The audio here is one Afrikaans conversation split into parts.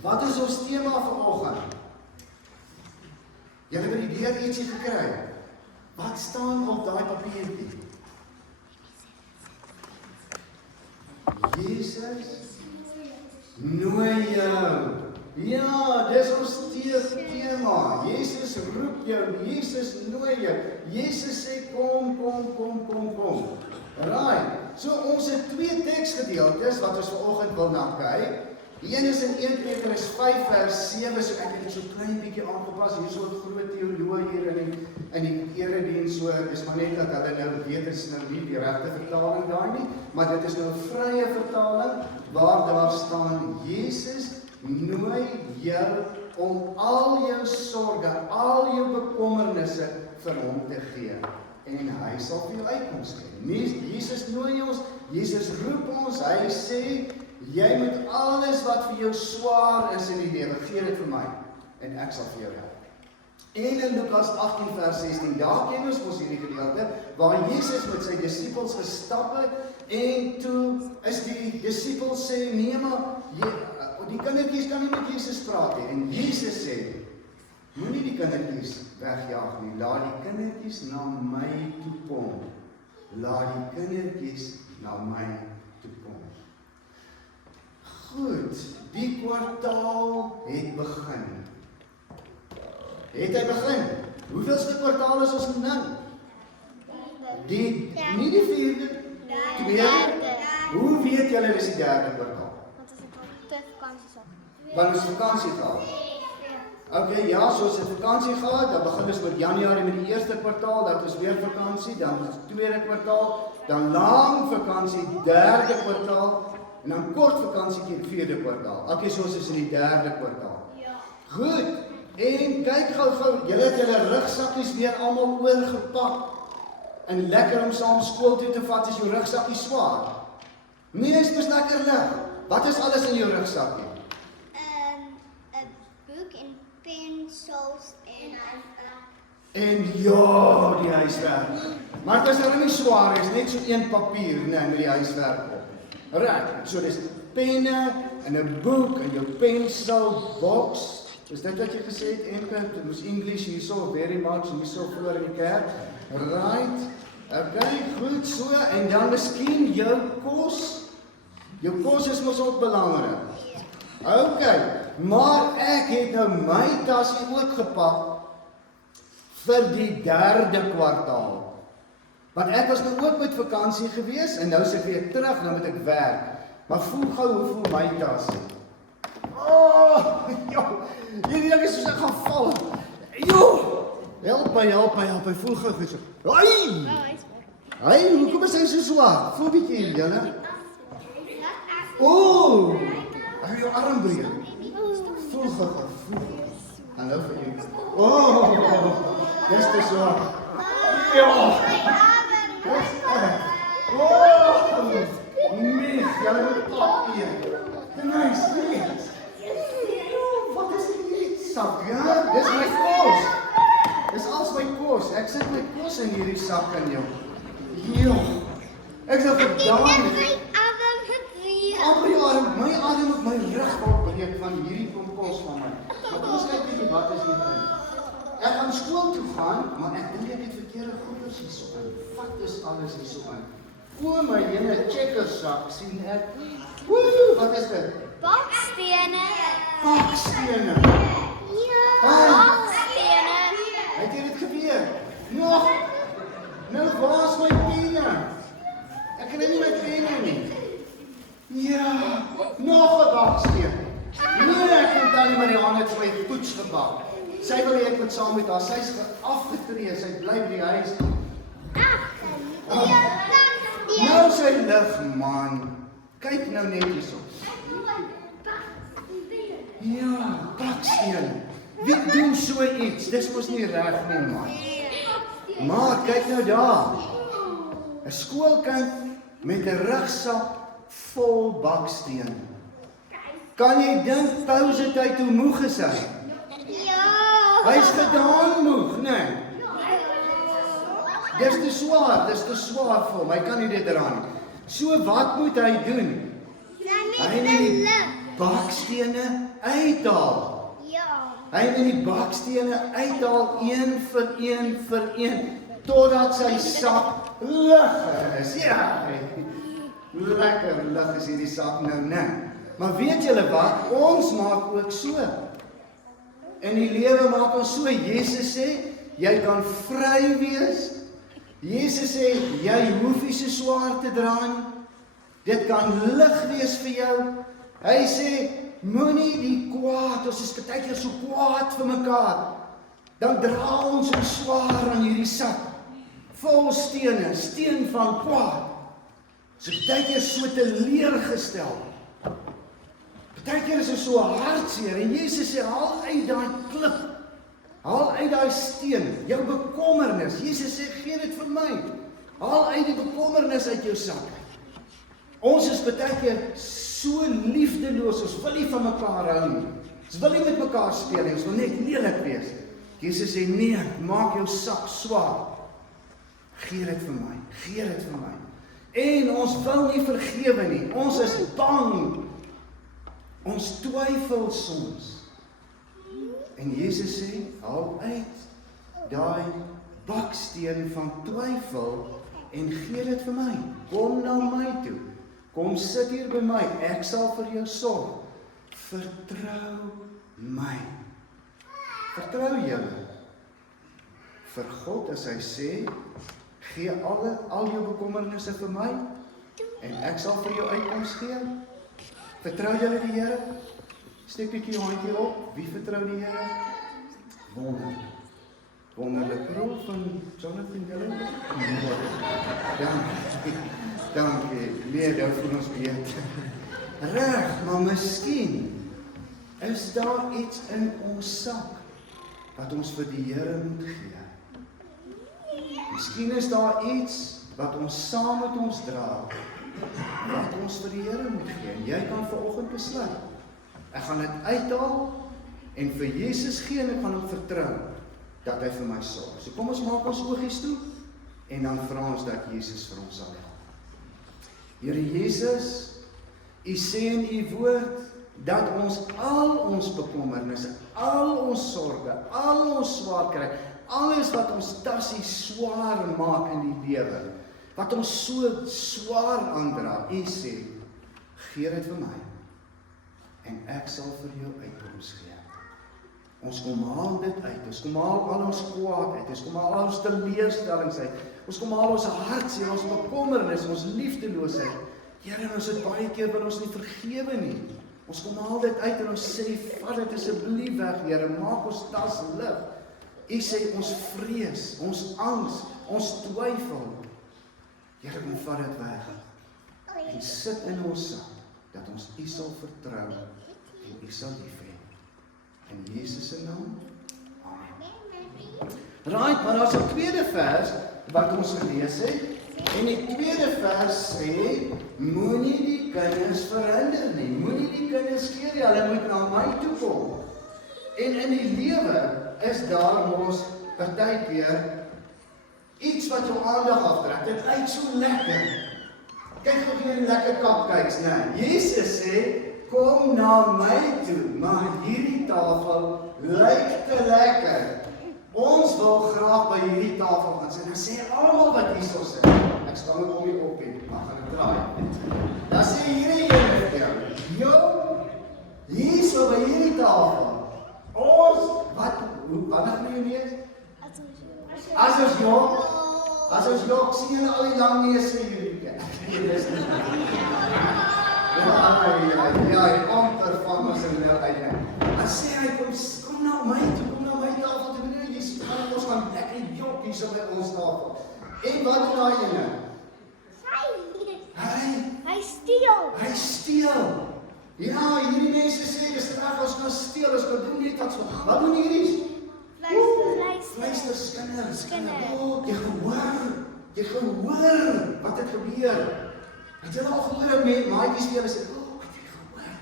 Wat is ons tema vanoggend? Julle het die deur ietsie gekry. Wat staan op daai papiertjie? Jesus nooi jou. Ja, dis ons tema. Jesus roep jou, Jesus nooi jou. Jesus sê kom. Right. So ons het twee teksgedeeltes wat ons vanoggend wil na kyk. Die een is in 1 Petrus 5 vers 7, so ek het dit so klein bietjie aangepas. Hier so 'n groot teoloog hier in die erediens, so dis maar net dat hulle nou weet dit is nou nie die regte vertaling daai nie, maar dit is nou 'n vrye vertaling waar daar staan Jesus nooi jou om al jou sorge, al jou bekommernisse vir hom te gee en hy sal vir jou uitkoms gee. Jesus nooi ons, Jesus roep ons, hy sê jy moet alles wat vir jou swaar is in die lewe, gee dit vir my en ek sal vir jou help. En in Lukas 18 vers 16, daar ken ons hierdie gedeelte waar Jesus met sy disippels gestap het en toe is die disippels sê nee maar die kindertjies kan nie met Jesus praat nie en Jesus sê moenie die kindertjies wegjaag nie, laat die kindertjies na my toe kom. Laat die kindertjies na my toe kom. Goed, die kwartaal het begin. Het hy begin? Hoeveelste kwartaal is ons nou? Nie die 4de, 2de. Hoe weet julle dis die 3de kwartaal? Want ons vakansie gehad. Okay, ja, soos het vakansie gehad, dan begin ons met Januarie met die 1ste kwartaal, dat is weer vakansie, dan die 2de kwartaal, dan lang vakansie, 3de kwartaal, en dan kort vakansie teen 4de kwartaal. Okay, soos is in die 3de kwartaal. Goed, en kyk gou, julle het julle rugsakkies weer almal oorgepak, en lekker om saam skool toe te vat, is jou rugsakkie swaar. Nee, is mos lekker lig. Wat is alles in jou rugsakkie? Pensels en ja, die huiswerk. Maar dit is nou nie swaar, is net so een papier, nee, met die huiswerk op. Reg, so dis penne en 'n boek en jou penselbox. Is dit wat jy gesê het, Enke? Dit was English hierso, very much hierso voor in die kerk. Right. Okay, goed so en dan miskien jou kos. Jou kos is mos ook belangrik. Okay. Maar ek het nou my tasie ook gepak vir die 3de kwartaal. Want ek was nou ook met vakansie gewees en nou is ek weer terug, nou moet ek werk. Maar voel gou hoe voel my tasie. Oh, hierdie ding is soos ek gaan val. Help my, voel gou goed so. Hey, hoekom is hy so swaar? Voel bietjie hier, julle. Hy jou arm breek. Voel gou. Hallo vir jou. Dis te swaar. Ja. Nee, julle moet pap eet. Nice. Wat is dit? Sak, ja? Dis my kos. Dis als my kos. Ek sit my kos in hierdie sak in jou. Ek sal verdaan. My adem op my rug opbreek van hierdie kompos van my. Maar kom ons kyk bietjie wat is hierin. Ek gaan skool toe gaan, maar ek dink ek het verkeerde goeders hierso in. Wat is alles hierso in? O my jene checkersak sien ek. Wat is dit? Bakstene. Bakstene. Bakstene. Het jy dit gebeur? Nou waar is my penne? Ek kry nie my penne nie. Ja, nog 'n baksteen. Nee, ek kan dan nie maar die hand het vir my toets gebak. Sy wil hê ek moet saam met haar. Sy's afgetree, sy bly by die huis. Nou sy lig, man. Kyk nou net hierso. Ja, baksteen. Wie doen so iets? Dis mos nie reg nie, man. Maar kyk nou daar. 'n Skoolkind met 'n rugsak vol bakstene. Kan jy dink pouse tyd hoe moeg is hy? Ja. Hy's gedaan moeg, né? Dis te swaar vir hom. Hy kan nie dit dra nie. So wat moet hy doen? Hy bakstene uithaal. Ja. Hy neem die bakstene uithaal een vir een, totdat sy sak lig is. Ja, lekker lig is hierdie sak nou, né? Maar weet julle wat? Ons maak ook so. In die lewe maak ons so. Jesus sê, jy kan vry wees. Jesus sê, jy hoef nie so swaar te dra nie. Dit kan lig wees vir jou. Hy sê, moenie die kwaad, ons is baie keer so kwaad vir mekaar. Dan dra ons so swaar aan hierdie sak. Vol stene, steen van kwaad. So baie keer so teleurgestel. Baie keer is ons so hartseer en Jesus sê, haal uit daai klip. Haal uit daai steen, jou bekommernis. Jesus sê, gee dit vir my. Haal uit die bekommernis uit jou sak. Ons is baie keer so liefdeloos, ons wil nie van mekaar hou nie. Ons wil nie met mekaar speel nie, ons wil net lelik wees. Jesus sê, nee, maak jou sak swaar. Gee dit vir my, gee dit vir my. En ons wil nie vergewe nie, ons is bang. Ons twyfel soms. En Jesus sê, haal uit daai baksteen van twyfel en gee dit vir my. Kom na my toe. Kom sit hier by my. Ek sal vir jou sorg. Vertrou my. Vertrou julle. Vir God as hy sê, gee al jou bekommernisse vir my en ek sal vir jou uitkoms gee. Vertrou julle die Here? Steek bietjie jou hand hier op. Wie vertrou die Here? Wonderlik. Wonderlik. Rol van Jonathan Dillon. Dankie. Nee, nou voel ons beter. Reg, maar miskien is daar iets in ons sak wat ons vir die Here moet gee. Miskien is daar iets wat ons saam met ons dra, wat ons vir die Here moet gee. En jy kan vanoggend besluit, ek gaan dit uithaal en vir Jesus gee en ek gaan hom vertrou dat hy vir my sorg. So kom ons maak ons oogies toe en dan vra ons dat Jesus vir ons sal help. Here Jesus, U sê in U woord dat ons al ons bekommernisse, al ons sorge, al ons swaar kry, alles wat ons tassie swaar maak in die lewe, wat ons so swaar aandra, U sê, gee dit vir my en ek sal vir jou uitkoms gee. Ons kom haal dit uit, ons kom haal al ons kwaad uit, ons kom haal al ons teleurstellings uit, ons kom haal ons hartseer, ons bekommernis, ons liefdeloosheid. Here, ons het baie keer wil ons nie vergewe nie. Ons kom haal dit uit en ons sê, vat dit asseblief weg, Here, maak ons tas lig. U sê ons vrees, ons angs, ons twyfel. Here, kom vat dit weg. En sit in ons sak, dat ons U sal vertrou en U sal lief hê. In Jesus se naam. Amen. Right, maar daar's 'n tweede vers wat ons gelees het. En die tweede vers sê, moenie die kinders verhinder nie. Moenie die kinders keer nie, hulle moet na my toe kom. En in die lewe is daar mos partykeer iets wat jou aandag aftrek. Dit lyk so lekker. Kyk of jy 'n lekker cupcakes, né? Jesus sê, kom na my toe, maar hierdie tafel lyk te lekker. Ons wil graag by hierdie tafel gaan sit. Dan sê almal wat hierso sit. Ek staan ook om hier op en maar gaan dit draai. Dan sê hierdie een vir jou, "Jo, hierso by hierdie tafel. Ons wat gaan jy wees? As ons jok sien julle al die lang neus vir julle. Ja, hy amper van ons in nou uit. Dan sê hy, kom na my toe, kom na my tafel toe, meneer, jy sê, ons gaan lekker jok hier so by ons tafel. En wat doen daai ene? Hy steel. Ja, hierdie mense sê, dis reg, ons kan steel, ons kan doen net wat so. Wat doen hierdie? Fluisterskinders. Oh, jy gehoor wat het gebeur. Het jy al gehoor met maatjies speel en sê, oh, het jy gehoor?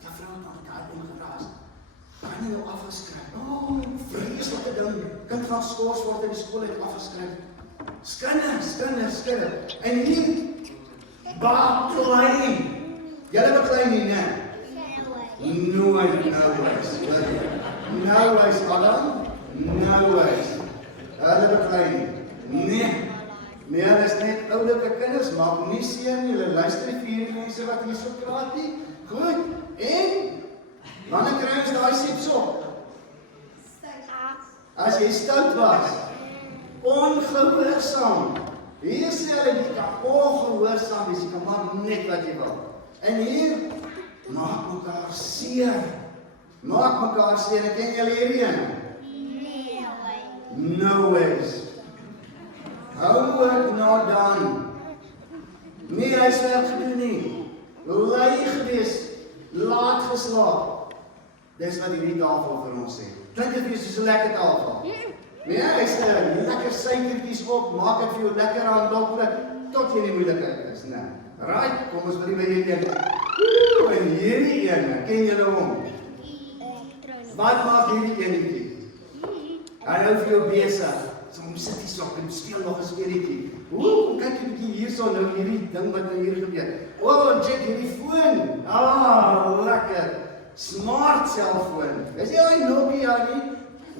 Juffrou het al daar omgeraas. Kan jy nou afgeskryf? Oh, vreeslike ding. Kind van skors word in die skool het afgeskryf. Skinders. En hier, baie klein. Julle wat klein nie, né? Nooit, no ways. No ways, Adam. No ways. Hulle beklei nie. Nee, hulle is net oulike kinders, maak nie seer nie, hulle luister nie vir hierdie mense wat hier so praat nie. Goed, en? Wanneer kry ons daai seps op? As jy stout was, ongehoorsaam. Hier sê hulle, jy kan ongehoorsaam wees, jy kan maak net wat jy wil. En hier, maak mekaar seer. Maak mekaar seer, en ken julle hierdie een? No ways. Homework not done. Nie huiswerk gedoen nie. Lui gewees, laat geslaap. Dis wat hierdie tafel vir ons sê. Klink dit vir soos 'n lekker tafel? Nee, hy's lekker suikertjies op, maak dit vir jou lekker aan doplik, tot jy in die moeilikheid is, né? Right, kom ons by hierdie een. En hierdie een, ken julle hom? Wat maak hierdie enetjie? Hy hou vir jou besig. So hom sit hier sok en speel nog 'n speletjie. Kom kyk 'n bietjie hierso nou hierdie ding wat nou hier gebeur. En check hierdie foon. Lekker. Smart selfoon. Is jy al Nokia nie?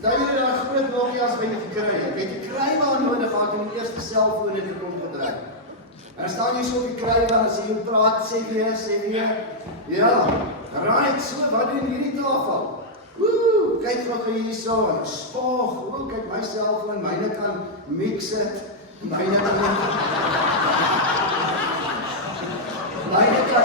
Daai jy daai groot Nokia's wat jy gekry het. Jy het die krywa nodig gehad om die eerste selfoon te kom gebruik. En dan staan jy so op die krywa en as jy praat, sê weer. Ja. Right, so wat doen hierdie tafel? Kyk wat hierso, en spaag, kyk my selfoon, myne kan mix it, myne kan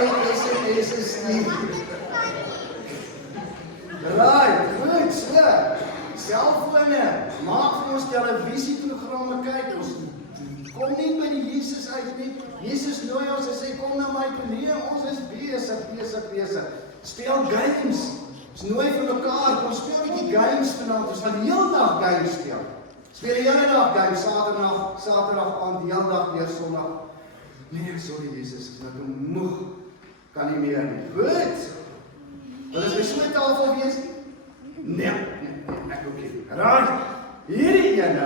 nie SMS nie. Right, goed, so, selfone, maak vir ons televisieprogramme kyk, ons kom nie by die Jesus uit nie, Jesus nooi ons en sê, kom na my toe, nee, ons is besig, speel games, ons nooi vir mekaar, kom speel 'n bietjie games vanaand, ons gaan die hele dag games speel. Speel die hele dag games, Saterdag aand, die hele dag weer Sondag. Nee, sorry Jesus, ek is nou moeg, kan nie meer nie. Goed! Wil ons by so 'n tafel wees? Nee, ek ook nie. Right, hierdie ene,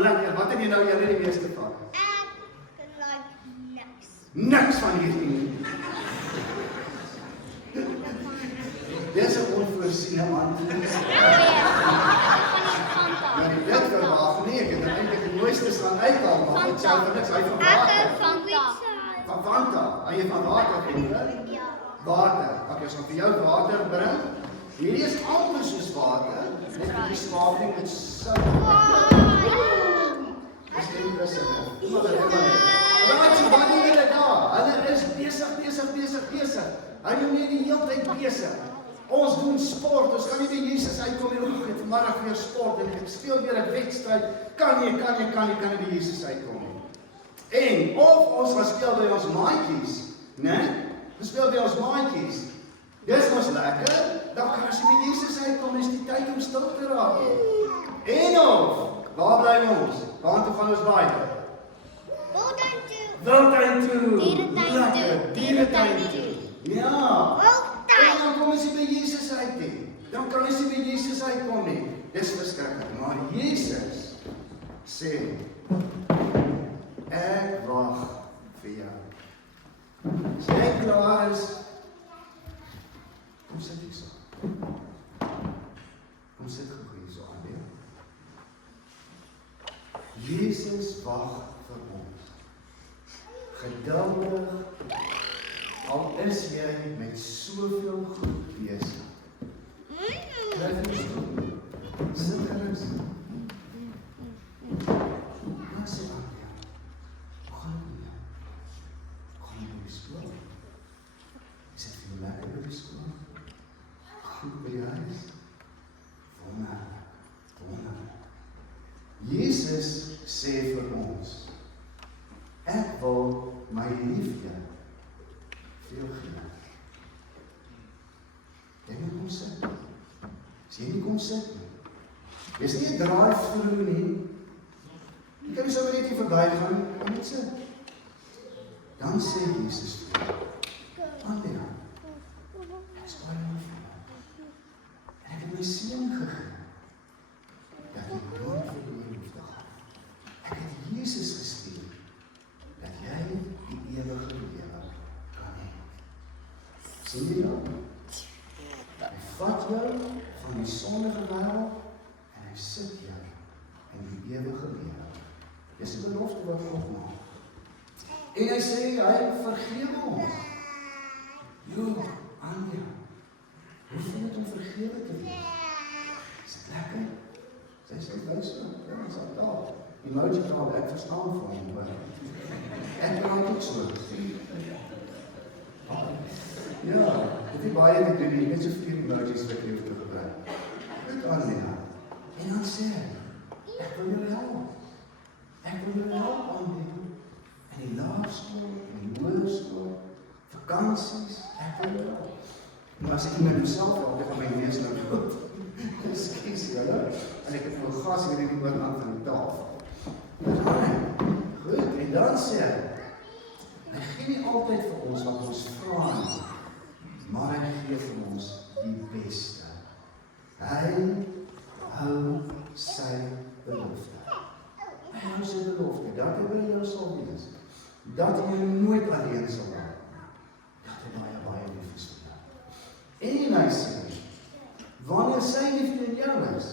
lekker, wat het jy nou julle die meeste van? Ek like niks. Niks van hierdie nie. Dis 'n onvoorsiene antwoord. Maar die dit verwag nie, ek het eintlik die mooistes gaan uithaal, maar goed sou vir niks, hy van water. Van Fanta, hy het van water gedrink. Water, ek gaan vir jou water bring. Hierdie is amper soos water, net 'n bietjie swaar met sout. Dis interessant. Wat jy wat doen julle daar? Hulle is besig. Hy doen nie die hele tyd besig. Ons doen sport, ons gaan nie by Jesus uitkom en ek het vanmiddag weer sport en ek speel weer 'n wedstryd. Kan nie by Jesus uitkom nie. En of ons gaan speel by ons maatjies, né? Ons speel by ons maatjies. Dis mos lekker. Dan kan ons by Jesus uitkom, is die tyd om stil te raak. En of, waar bly ons? Waar toe gaan ons baie? Wildtuin toe. Dieretuin toe. Ja. En dan kom ons nie by Jesus uit nie. Dan kan ons nie by Jesus uitkom nie. Dis verskriklik. Maar Jesus sê, ek wag vir jou. As jy klaar is, kom sit hier so. Kom sit hier so aan weer. Jesus wag vir ons. Geduldig. Al is jy met soveel goed besig. Blyf nie stil. Sit gerus. Wat sê aan jou? Hoe gaan dit met jou? Gaan jy by die skool? Is dit vir jou lekker by die skool? Goed by die huis? Wonderlik. Jesus sê vir ons, ek wil my liefde veel gee. Jy moet kom sit. As jy nie kom sit nie, jy is nie 'n drive-thru nie. Jy kan nie sommer net hier verbygaan, jy moet sit. Dan sê Jesus vir jou, Andrea, ek is baie lief vir jou. En ek het my seun gegee, dat jy nooit vir die liefde gaan. Ek het Jesus gestuur, dat jy die ewige lewe kan hê. Sien jy dat? vat jou van die sondige wêreld en hy sit jou in die ewige lewe. Dis 'n belofte wat God maak. En hy sê hy vergewe ons. Anja, hoe voel dit om vergewe te wees? Is dit lekker? Sy sê luister, ons het daar. Emoji taal, ek verstaan van hom, maar ek praat ook so. Ja, dit is baie te doen, net so 4 emojis wat jy hoef te gebruik. Goed Anja. En dan sê hy, ek wil jou help. Ek wil jou help Anja. In die laerskool, in die hoërskool, vakansies, ek wil jou help. Maar as ek met myself help, ek gaan my neus nou goed. Excuse julle. En ek het nou gas hier in die oorkant van die tafel. Goed, en dan sê hy gee nie altyd vir ons wat ons vra nie, maar hy gee vir ons die beste. Hy hou sy belofte. Hy hou sy belofte, dat hy by jou sal wees. Dat jy nooit alleen sal raak. Dat hy baie lief is vir jou. En hy sê, wanneer sy liefde in jou is,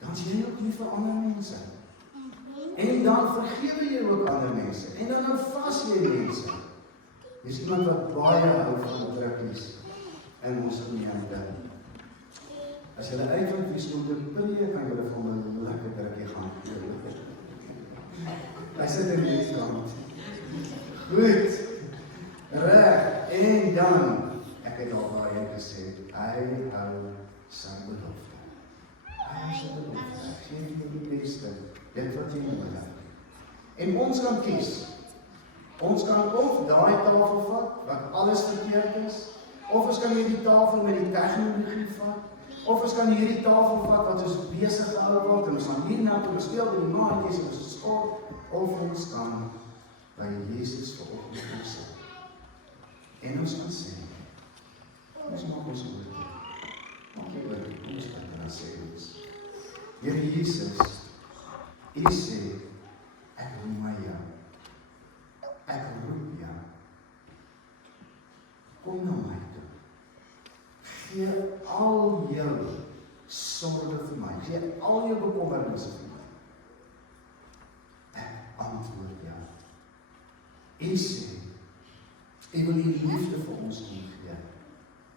dan is jy ook lief vir ander mense. En dan vergewe jy ook ander mense. En dan hou vas jy mense. Dis iemand wat baie hou van drukkies in ons gemeente. As jy uitvind wie skoon te pille, kan jy van 'n lekker drukkie gaan. Hy sit in die kant. Goed. Reg. En dan, ek het al baie gesê, hy hou sy belofte. Hy hou sy belofte. Hy gee vir die beste, dit wat jy nodig het. En ons kan kies. Ons kan of daai tafel vat, wat alles verkeerd is, of ons kan hierdie tafel met die tegnologie vat, of ons kan hierdie tafel vat wat ons besig gehou word, en ons gaan hierna toe bespeel by die maandjies en ons skop, of ons kan by Jesus vanoggend kom sit. En ons kan sê, ons maak ons oor. Maak jy oor, ons kan dan sê ons. Here Jesus, U sê, ek roep my jou. Ek roep jou. Kom na my toe. Gee al jou sorge vir my. Gee al jou bekommernisse vir my. Ek antwoord jou. U sê, U wil U liefde vir ons gee.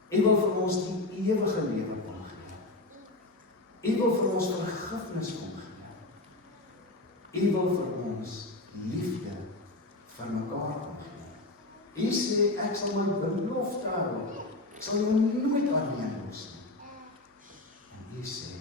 U wil vir ons die ewige lewe kom gee. U wil vir ons vergifnis kom gee. U wil vir ons liefde vir mekaar kom gee. U sê, ek sal my belofte hou. Ek sal jou nooit alleen los nie. En U sê,